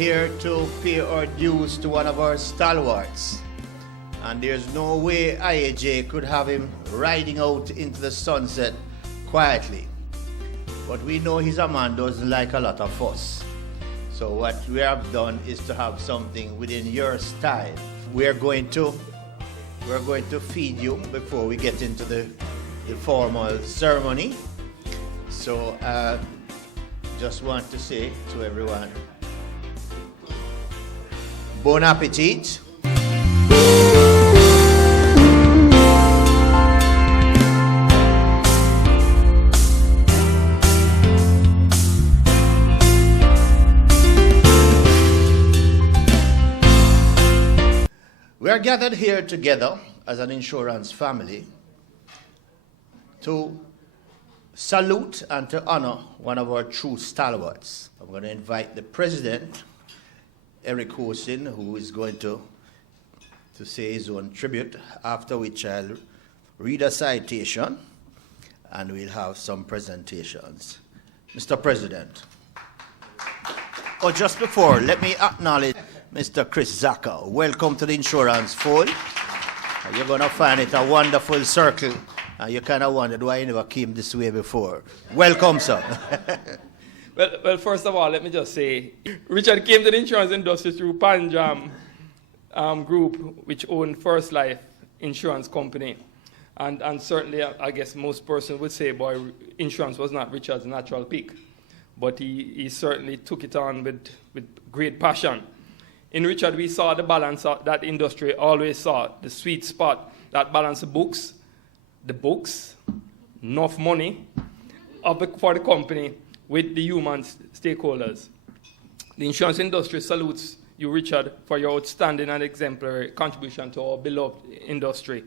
here to pay our dues to one of our stalwarts. And there's no way IAJ could have him riding out into the sunset quietly. But we know he's a man who doesn't like a lot of fuss. So what we have done is to have something within your style. We're going to feed you before we get into the formal ceremony. So just want to say to everyone, bon appetit. We are gathered here together as an insurance family to salute and to honor one of our true stalwarts. I'm going to invite the president, Eric Hosin, who is going to say his own tribute, after which I'll read a citation and we'll have some presentations. Mr. President. Oh, just before, let me acknowledge Mr. Chris Zaka. Welcome to the Insurance Fold. You're going to find it a wonderful circle. You kind of wondered why you never came this way before. Welcome, sir. Well, first of all, let me just say, Richard came to the insurance industry through Panjam Group, which owned First Life Insurance Company. And certainly, I guess most persons would say, boy, insurance was not Richard's natural pick. But he certainly took it on with great passion. In Richard, we saw the balance that industry always saw, the sweet spot, that balance of the books, enough money for the company with the human stakeholders. The insurance industry salutes you, Richard, for your outstanding and exemplary contribution to our beloved industry.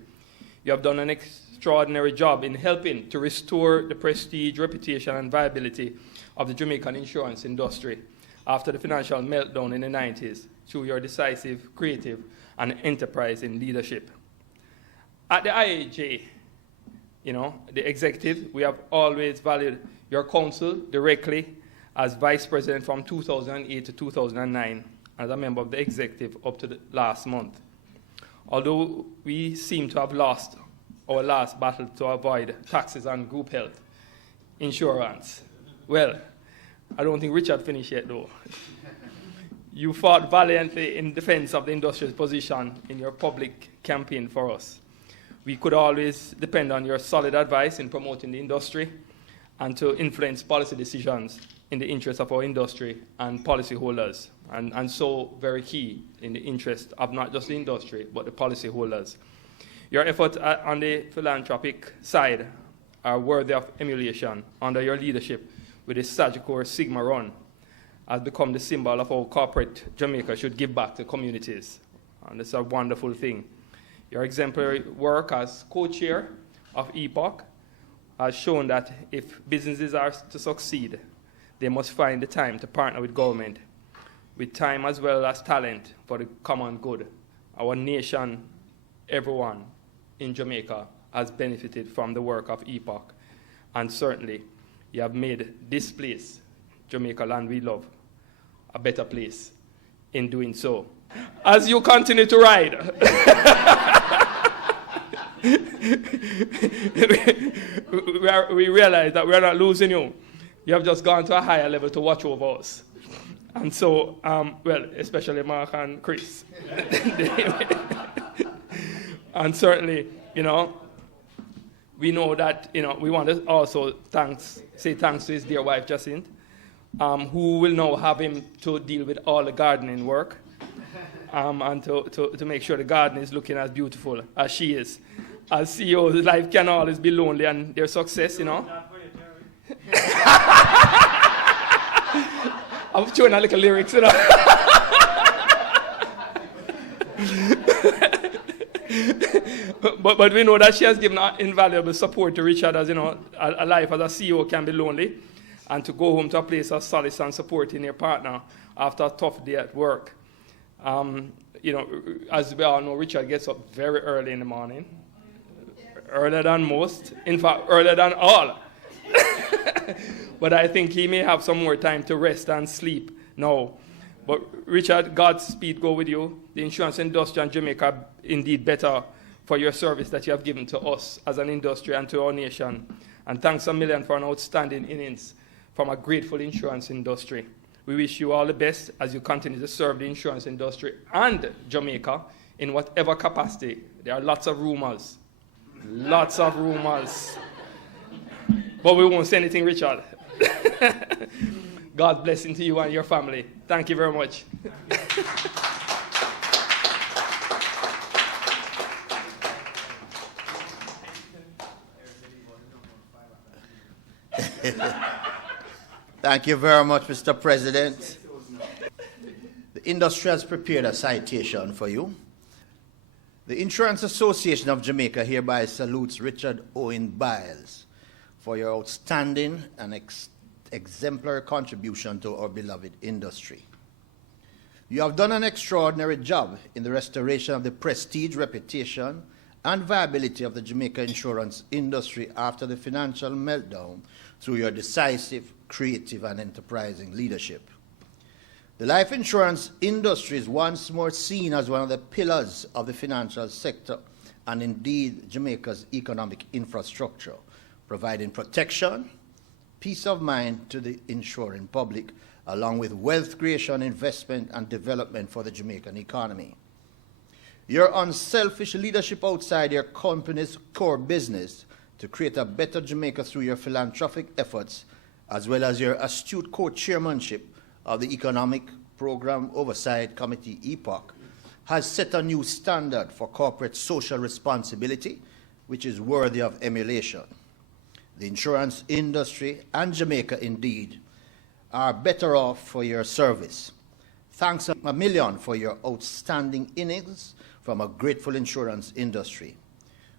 You have done an extraordinary job in helping to restore the prestige, reputation, and viability of the Jamaican insurance industry after the financial meltdown in the 90s through your decisive, creative, and enterprising leadership. At the IAJ, the executive, we have always valued your counsel directly as vice president from 2008 to 2009, as a member of the executive up to the last month. Although we seem to have lost our last battle to avoid taxes on group health insurance. Well, I don't think Richard finished yet, though. You fought valiantly in defense of the industry's position in your public campaign for us. We could always depend on your solid advice in promoting the industry and to influence policy decisions in the interest of our industry and policyholders, and so very key in the interest of not just the industry, but the policyholders. Your efforts on the philanthropic side are worthy of emulation under your leadership with the Sagicor Sigma Run has become the symbol of how corporate Jamaica should give back to communities. And it's a wonderful thing. Your exemplary work as co-chair of EPOC has shown that if businesses are to succeed, they must find the time to partner with government, with time as well as talent for the common good. Our nation, everyone in Jamaica has benefited from the work of EPOC. And certainly, you have made this place, Jamaica land we love, a better place in doing so. As you continue to ride, we realize that we are not losing you. You have just gone to a higher level to watch over us. And so, especially Mark and Chris. And certainly, we know that, we want to also say thanks to his dear wife, Jacinth, who will now have him to deal with all the gardening work, and to make sure the garden is looking as beautiful as she is. As CEOs, life can always be lonely, and their success, I'm throwing a little lyrics, But we know that she has given invaluable support to Richard, as a life as a CEO can be lonely, and to go home to a place of solace and support in your partner after a tough day at work. As we all know, Richard gets up very early in the morning, earlier than most, in fact, earlier than all. But I think he may have some more time to rest and sleep now. But Richard, Godspeed go with you. The insurance industry in Jamaica indeed better for your service that you have given to us as an industry and to our nation. And thanks a million for an outstanding innings from a grateful insurance industry. We wish you all the best as you continue to serve the insurance industry and Jamaica in whatever capacity. There are lots of rumors. Lots of rumors. But we won't say anything, Richard. God's blessing to you and your family. Thank you very much. Thank you very much, Mr. President. The industry has prepared a citation for you. The Insurance Association of Jamaica hereby salutes Richard Owen Byles for your outstanding and exemplary contribution to our beloved industry. You have done an extraordinary job in the restoration of the prestige, reputation, and viability of the Jamaica insurance industry after the financial meltdown through your decisive, creative, and enterprising leadership. The life insurance industry is once more seen as one of the pillars of the financial sector and indeed Jamaica's economic infrastructure, providing protection, peace of mind to the insuring public, along with wealth creation, investment, and development for the Jamaican economy. Your unselfish leadership outside your company's core business to create a better Jamaica through your philanthropic efforts, as well as your astute co-chairmanship of the Economic Program Oversight Committee, EPOC, has set a new standard for corporate social responsibility, which is worthy of emulation. The insurance industry and Jamaica, indeed, are better off for your service. Thanks a million for your outstanding innings from a grateful insurance industry.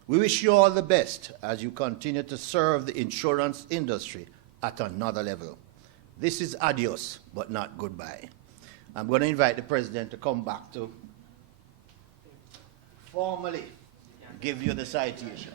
We wish you all the best as you continue to serve the insurance industry at another level. This is adios, but not goodbye. I'm going to invite the President to come back to formally give you the citation.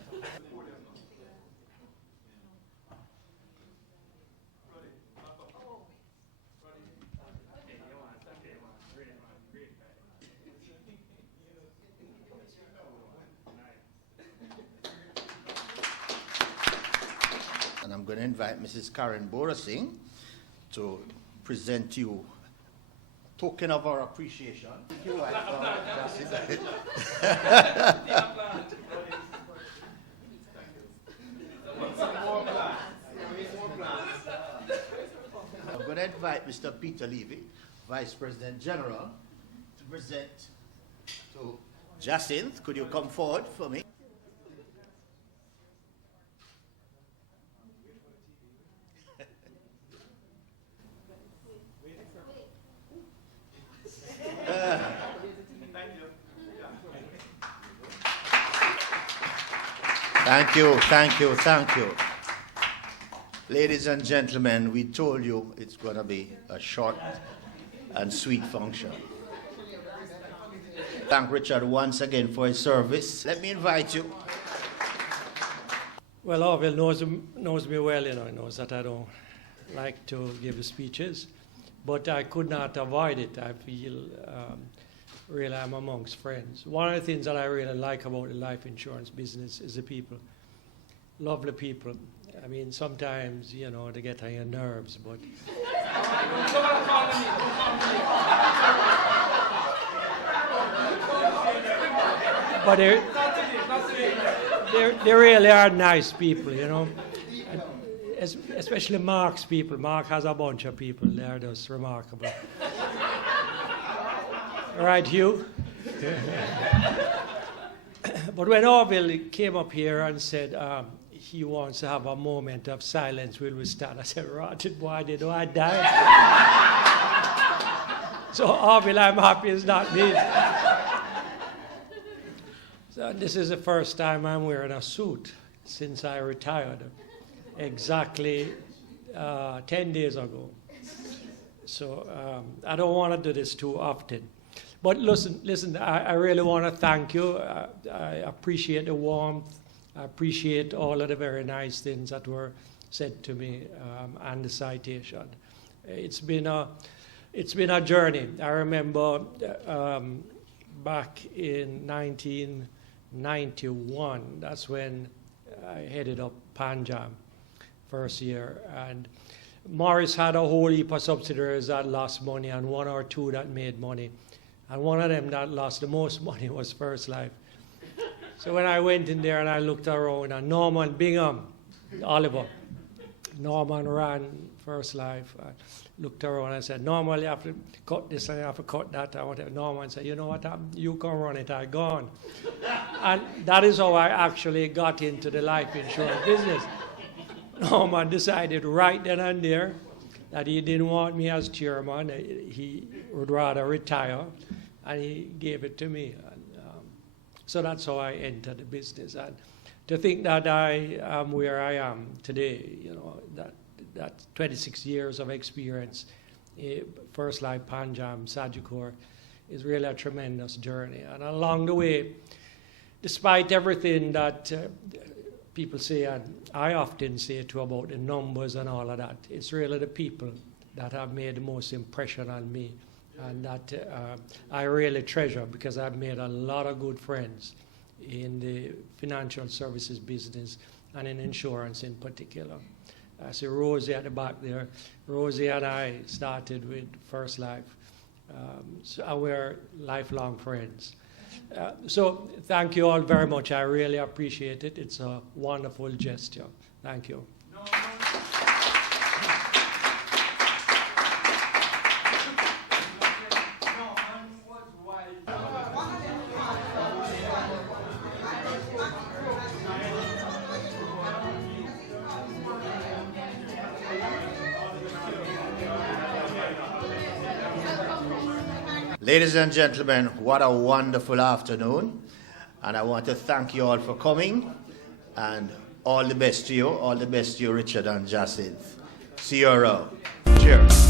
And I'm going to invite Mrs. Karen Borasing to present you a token of our appreciation. Thank you, I'm going to invite Mr. Peter Levy, Vice President General, to present to Jacinth. Could you come forward for me? Thank you, thank you, thank you. Ladies and gentlemen, we told you it's going to be a short and sweet function. Thank Richard once again for his service. Let me invite you. Well, Orville knows me well, you know, he knows that I don't like to give speeches, but I could not avoid it. I feel really I'm amongst friends. One of the things that I really like about the life insurance business is the people. Lovely people. I mean, sometimes, you know, they get on your nerves, but... but they really are nice people, you know. And especially Mark's people. Mark has a bunch of people. They are just remarkable. Right, Hugh? But when Orville came up here and said he wants to have a moment of silence, will we stand? I said, rotted boy, did I die? So Orville, I'm happy it's not me. So this is the first time I'm wearing a suit since I retired, exactly 10 days ago. So I don't want to do this too often. But listen, I really want to thank you. I appreciate the warmth. I appreciate all of the very nice things that were said to me and the citation. It's been a It's been a journey. I remember back in 1991, that's when I headed up Panjam first year. And Morris had a whole heap of subsidiaries that lost money and one or two that made money. And one of them that lost the most money was First Life. So when I went in there and I looked around, and Norman Bingham, Oliver, Norman ran First Life. I looked around and I said, Norman, you have to cut this and you have to cut that. Norman said, you know what, you can run it, I'm gone. And that is how I actually got into the life insurance business. Norman decided right then and there that he didn't want me as chairman. He would rather retire, and he gave it to me. And, so that's how I entered the business. And to think that I am where I am today, you know, that 26 years of experience, First Life, Panjam, Sagicor, is really a tremendous journey. And along the way, despite everything that people say, and I often say too, about the numbers and all of that, it's really the people that have made the most impression on me, and that I really treasure, because I've made a lot of good friends in the financial services business and in insurance in particular. I see Rosie at the back there. Rosie and I started with First Life, so we're lifelong friends. So thank you all very much. I really appreciate it. It's a wonderful gesture. Thank you. Ladies and gentlemen, what a wonderful afternoon. And I want to thank you all for coming. And all the best to you. All the best to you, Richard and Jacinth. See you around. Cheers.